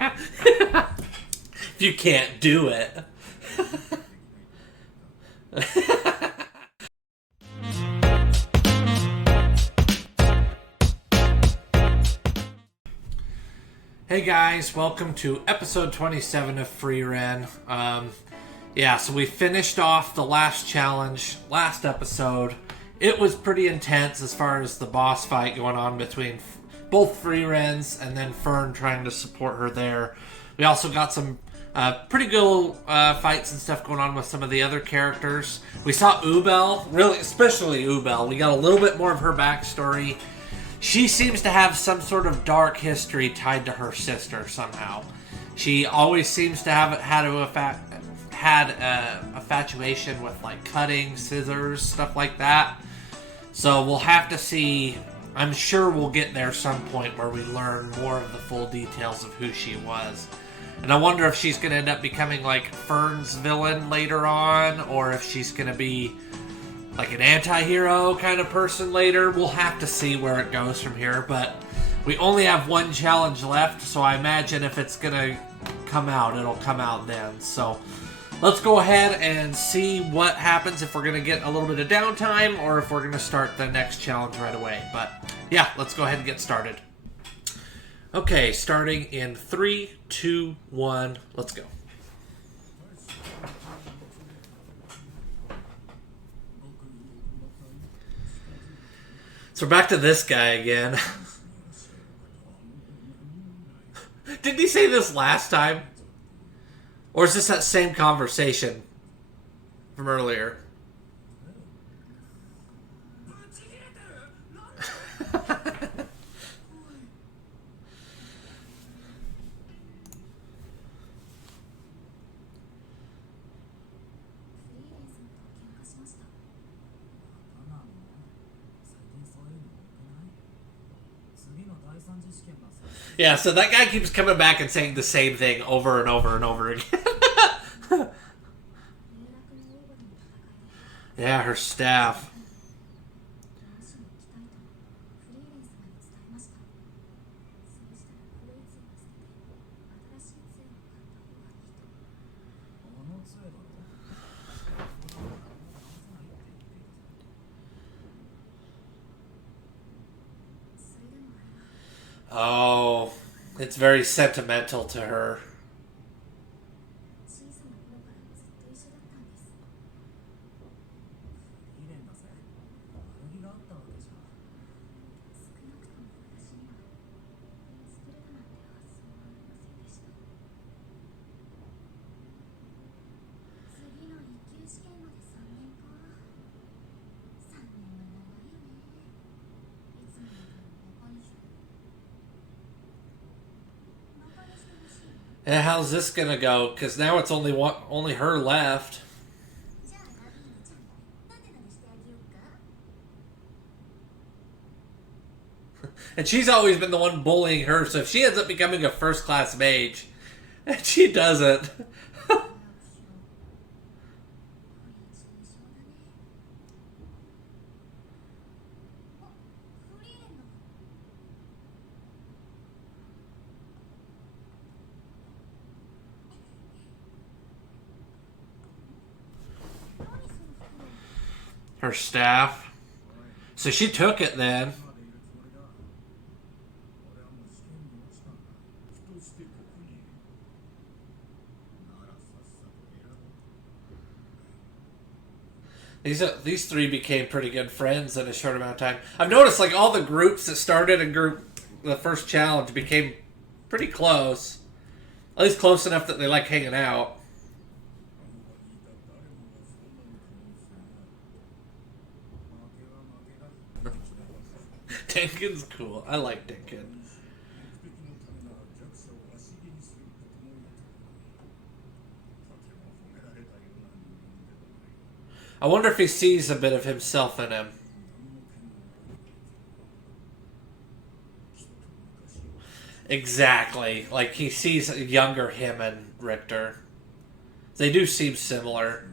If you can't do it. Hey guys, welcome to episode 27 of Frieren. Yeah, so we finished off the last challenge, last episode. It was pretty intense as far as the boss fight going on between both Frieren and then Fern trying to support her there. We also got some pretty good fights and stuff going on with some of the other characters. We saw Ubel, really, especially Ubel. We got a little bit more of her backstory. She seems to have some sort of dark history tied to her sister somehow. She always seems to have had a infatuation with like cutting, scissors, stuff like that. So we'll have to see. I'm sure we'll get there some point where we learn more of the full details of who she was. And I wonder if she's going to end up becoming like Fern's villain later on, or if she's going to be like an anti-hero kind of person later. We'll have to see where it goes from here, but we only have one challenge left, so I imagine if it's gonna come out, it'll come out then. So let's go ahead and see what happens, if we're gonna get a little bit of downtime or if we're gonna start the next challenge right away. But yeah, let's go ahead and get started. Okay, starting in 3, 2, 1, let's go. So back to this guy again. Didn't he say this last time? Or is this that same conversation from earlier? Yeah, so that guy keeps coming back and saying the same thing over and over and over again. Yeah, her staff. Oh, it's very sentimental to her. And how's this gonna go? Because now it's only her left. And she's always been the one bullying her, so if she ends up becoming a first-class mage, and she doesn't. Her staff. So she took it then. These three became pretty good friends in a short amount of time. I've noticed like all the groups that started in the first challenge became pretty close. At least close enough that they like hanging out. Denkin's cool. I like Denkin. I wonder if he sees a bit of himself in him. Exactly. Like, he sees a younger him and Richter. They do seem similar.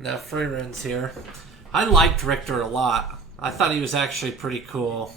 Now Frieren's here. I liked Richter a lot. I thought he was actually pretty cool.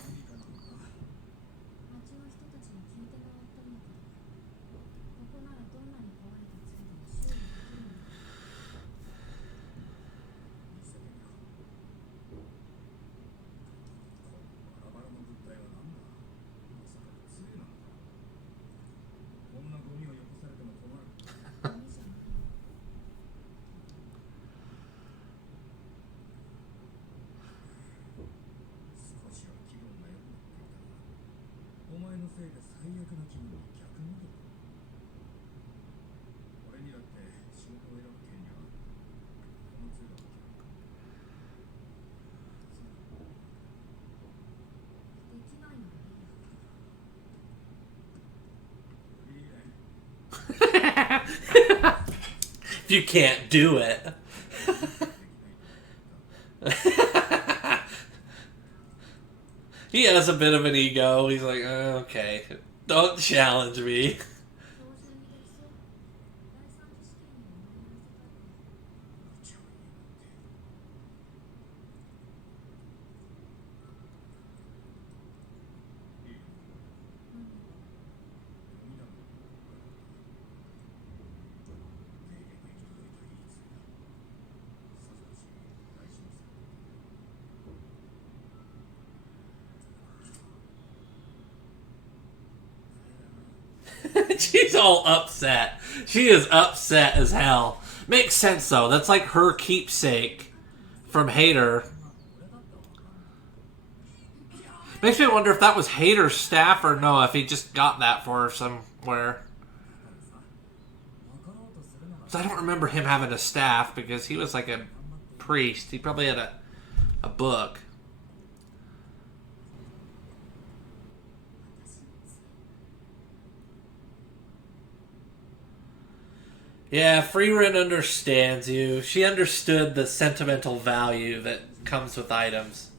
If you can't do it. He has a bit of an ego. He's like, okay, don't challenge me. She's all upset. She is upset as hell. Makes sense though. That's like her keepsake from Hater. Makes me wonder if that was Hater's staff or no, if he just got that for her somewhere. I don't remember him having a staff because he was like a priest. He probably had a book. Yeah, Frieren understands you. She understood the sentimental value that comes with items.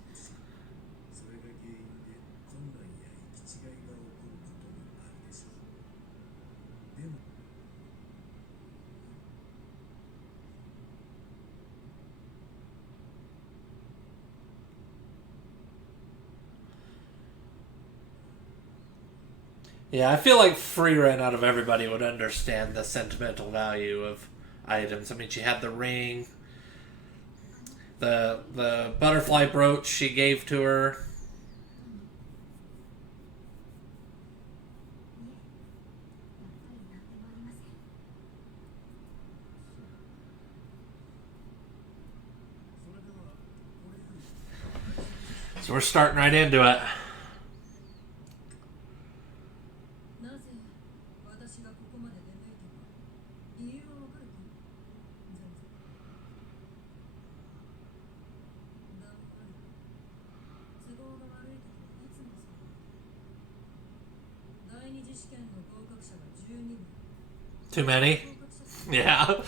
Yeah, I feel like Frieren out of everybody would understand the sentimental value of items. I mean, she had the ring, the butterfly brooch she gave to her. So we're starting right into it. Too many? Yeah.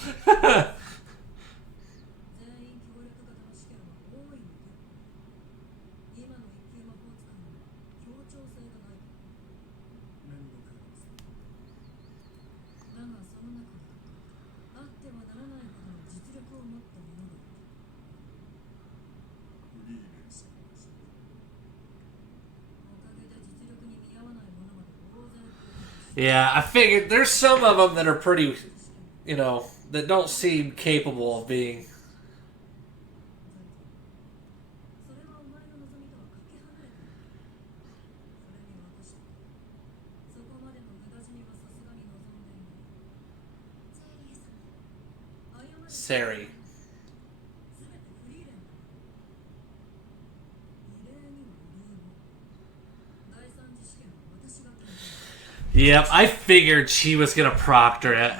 Yeah, I figured there's some of them that are pretty, that don't seem capable of being. Sari. Yep, I figured she was gonna proctor it.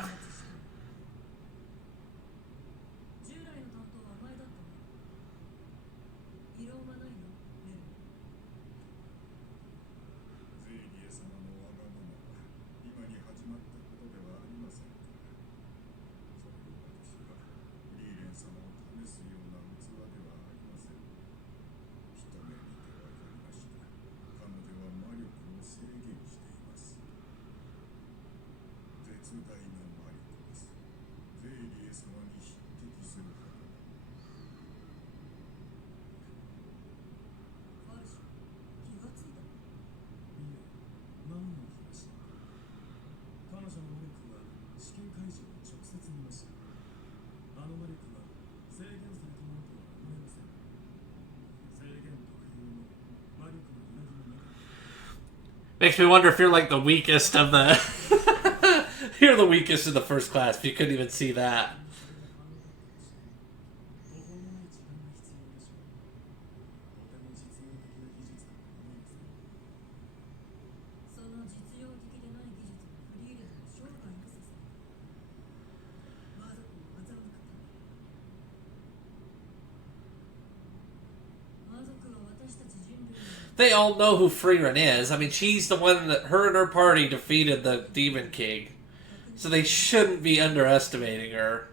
Makes me wonder if you're like the weakest of the... You're the weakest in the first class, if you couldn't even see that. They all know who Frieren is. I mean, she's the one that her and her party defeated the Demon King. So they shouldn't be underestimating her.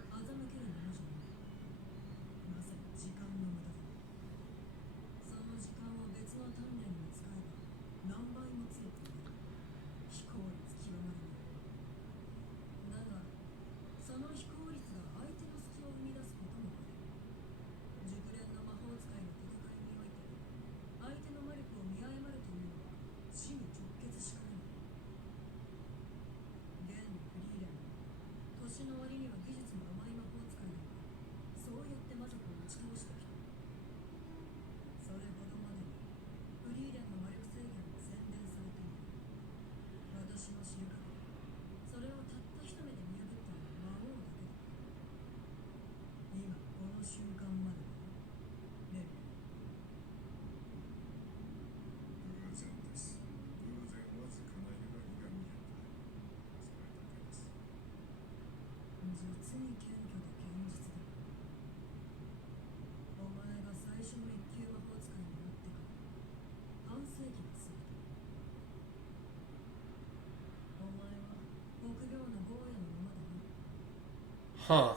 Huh.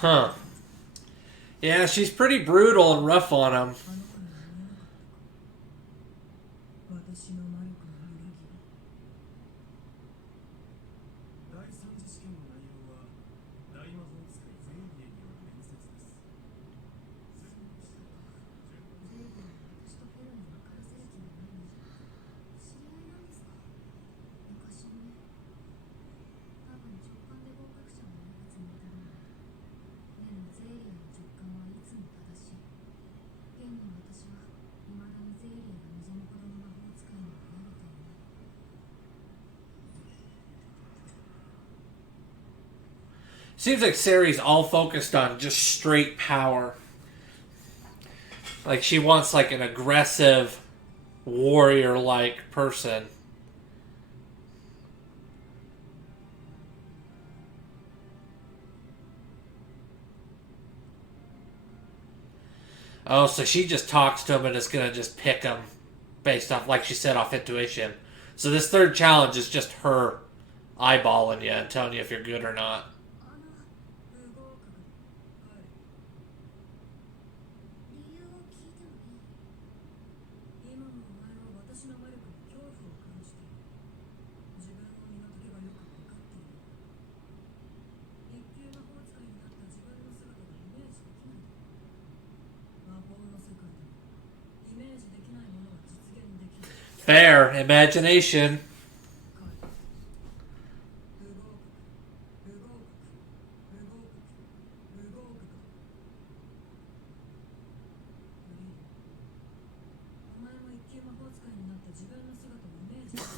Huh. Yeah, she's pretty brutal and rough on him. Seems like Sari's all focused on just straight power. Like she wants like an aggressive, warrior-like person. Oh, so she just talks to him and is gonna just pick him based off, like she said, off intuition. So this third challenge is just her eyeballing you and telling you if you're good or not. Fair. Imagination.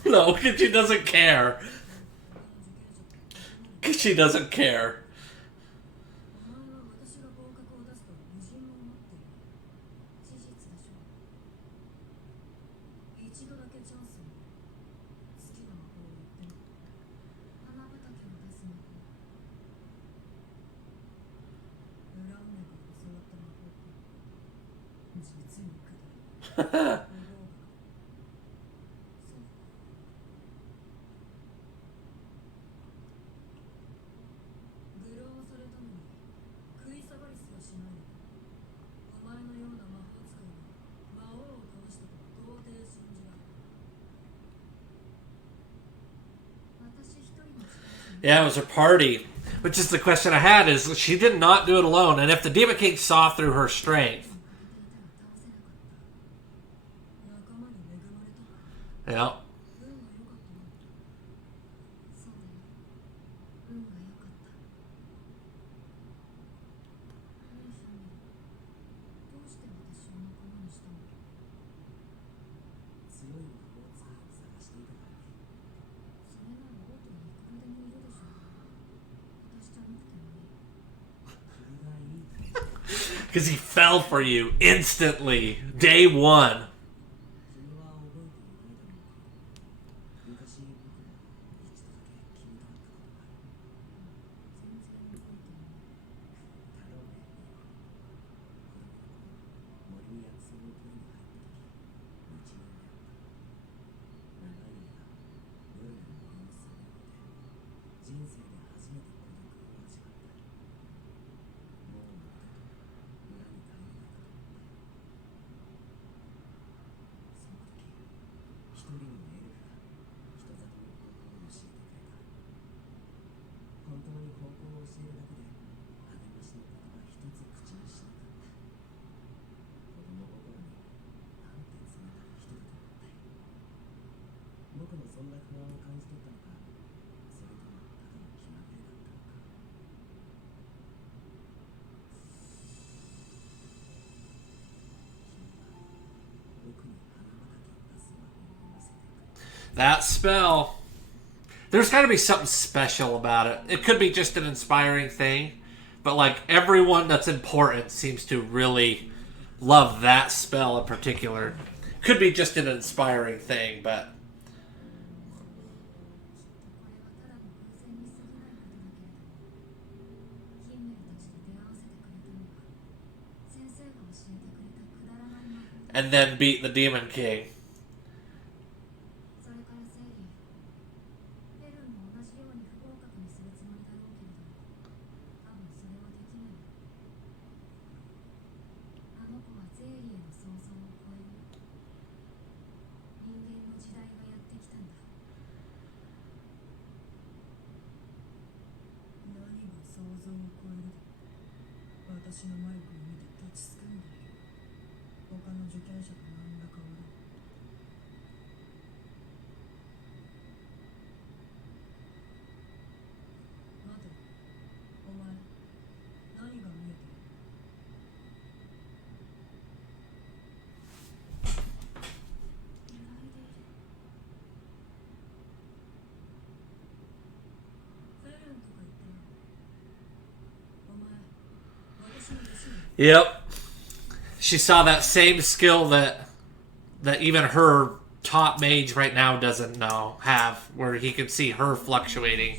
No, because she doesn't care. Because she doesn't care. Yeah, it was her party. Which is the question I had, is she did not do it alone. And if the Demon King saw through her strength... Yeah. Because he fell for you instantly. Day one. That spell. There's got to be something special about it. It could be just an inspiring thing, but like everyone that's important seems to really love that spell in particular. Could be just an inspiring thing, but... And then beat the Demon King. Yep. She saw that same skill that even her top mage right now doesn't have, where he can see her fluctuating.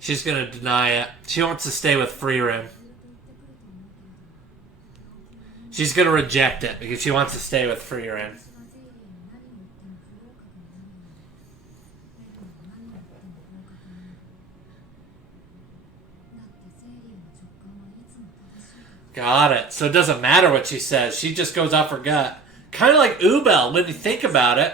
She's going to deny it. She wants to stay with Frieren. She's going to reject it because she wants to stay with Frieren. Got it. So it doesn't matter what she says. She just goes off her gut. Kind of like Ubel when you think about it.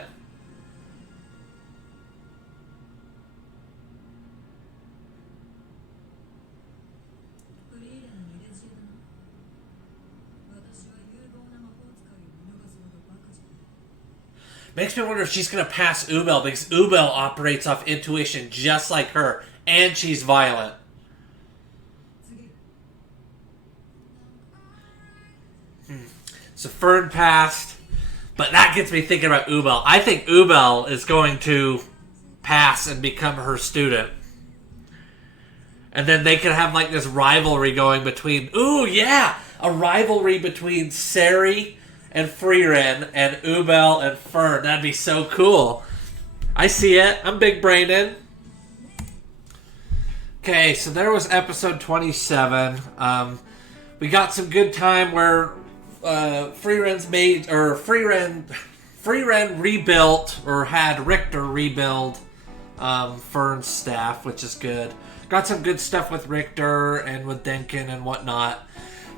Makes me wonder if she's going to pass Ubel, because Ubel operates off intuition just like her, and she's violent. So Fern passed, but that gets me thinking about Ubel. I think Ubel is going to pass and become her student. And then they could have like this rivalry going between, a rivalry between Sari and Frieren and Ubel and Fern. That'd be so cool. I see it. I'm big Brandon. Okay, so there was episode 27. We got some good time where Frieren's made, or Frieren rebuilt, or had Richter rebuild Fern's staff, which is good. Got some good stuff with Richter and with Denkin and whatnot.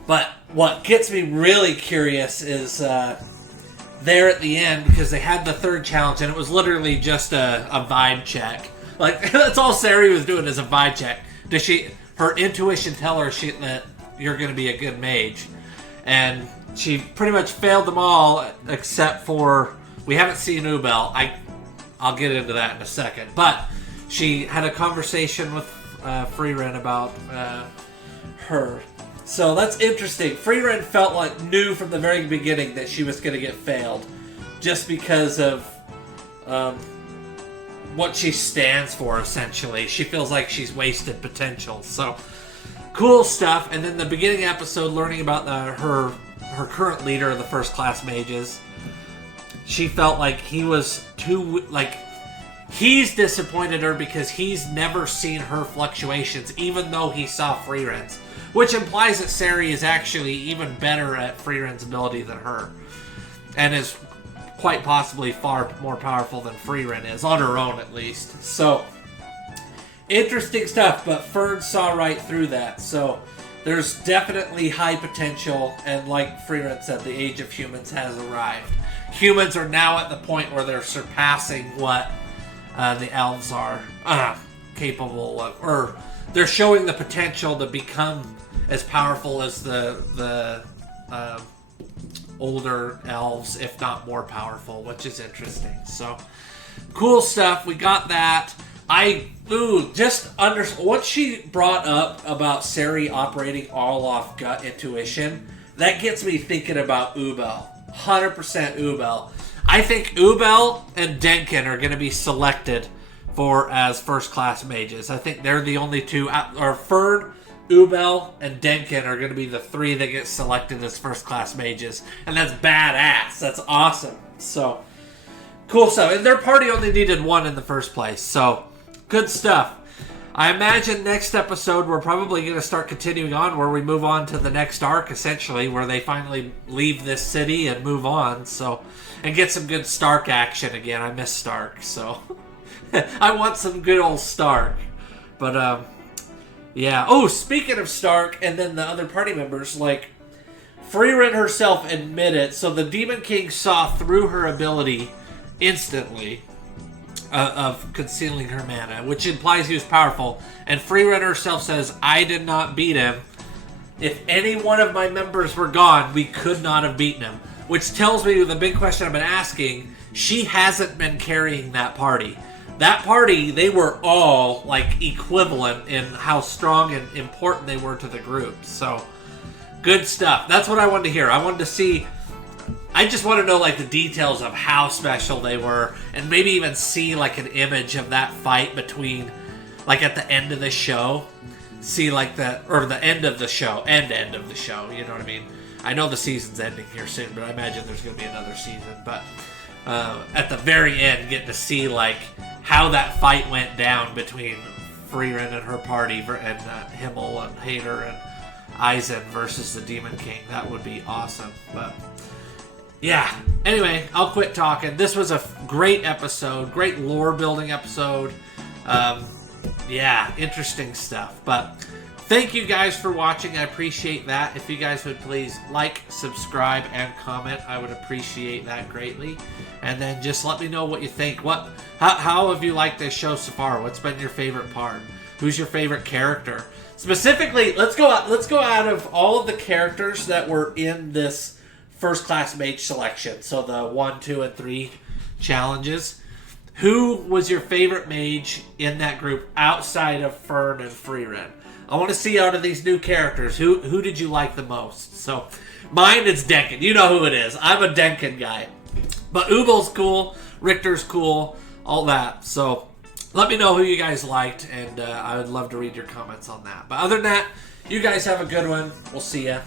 But what gets me really curious is there at the end, because they had the third challenge, and it was literally just a vibe check. Like, that's all Sari was doing is a vibe check. Her intuition tell her that you're going to be a good mage. And she pretty much failed them all, except for, we haven't seen Ubel. I'll get into that in a second. But she had a conversation with Frieren about her. So that's interesting. Frieren knew from the very beginning that she was going to get failed, just because of what she stands for, essentially. She feels like she's wasted potential. So, cool stuff. And then the beginning episode, learning about her current leader of the first class mages. She felt like he was he's disappointed her because he's never seen her fluctuations, even though he saw Frieren's. Which implies that Sari is actually even better at Frieren's ability than her. And is quite possibly far more powerful than Frieren is, on her own at least. So, interesting stuff, but Fern saw right through that. So, there's definitely high potential, and like Frieren said, the age of humans has arrived. Humans are now at the point where they're surpassing what the elves are capable of, or they're showing the potential to become as powerful as the older elves, if not more powerful, which is interesting. So, cool stuff. We got that. What she brought up about Sari operating all off gut intuition, that gets me thinking about Ubel. 100% Ubel. I think Ubel and Denkin are going to be selected as first class mages. I think they're the only two, or Fern, Ubel, and Denkin are going to be the three that get selected as first class mages. And that's badass. That's awesome. So, cool stuff. And their party only needed one in the first place. So, good stuff. I imagine next episode we're probably going to start continuing on where we move on to the next arc, essentially, where they finally leave this city and move on. So, and get some good Stark action again. I miss Stark, so I want some good old Stark. But, yeah. Oh, speaking of Stark and then the other party members, like, Frieren herself admitted, so the Demon King saw through her ability instantly of concealing her mana, which implies he was powerful. And Frieren herself says, I did not beat him. If any one of my members were gone, we could not have beaten him. Which tells me the big question I've been asking, she hasn't been carrying that party. That party, they were all, like, equivalent in how strong and important they were to the group. So, good stuff. That's what I wanted to hear. I wanted to see... I just want to know, like, the details of how special they were, and maybe even see, like, an image of that fight between, like, at the end of the show. See, like, the end of the show, end of the show, you know what I mean? I know the season's ending here soon, but I imagine there's going to be another season. But at the very end, getting to see, like, how that fight went down between Frieren and her party, and Himmel and Hader and Eisen versus the Demon King. That would be awesome, but... yeah. Anyway, I'll quit talking. This was a great episode. Great lore-building episode. Yeah, interesting stuff. But thank you guys for watching. I appreciate that. If you guys would please like, subscribe, and comment, I would appreciate that greatly. And then just let me know what you think. How have you liked this show so far? What's been your favorite part? Who's your favorite character? Specifically, let's go out of all of the characters that were in this first class mage selection, so the 1, 2, and 3 challenges. Who was your favorite mage in that group outside of Fern and Frieren? I want to see out of these new characters, who did you like the most? So, mine is Denkin. You know who it is. I'm a Denkin guy. But Ubel's cool, Richter's cool, all that. So, let me know who you guys liked, and I would love to read your comments on that. But other than that, you guys have a good one. We'll see ya.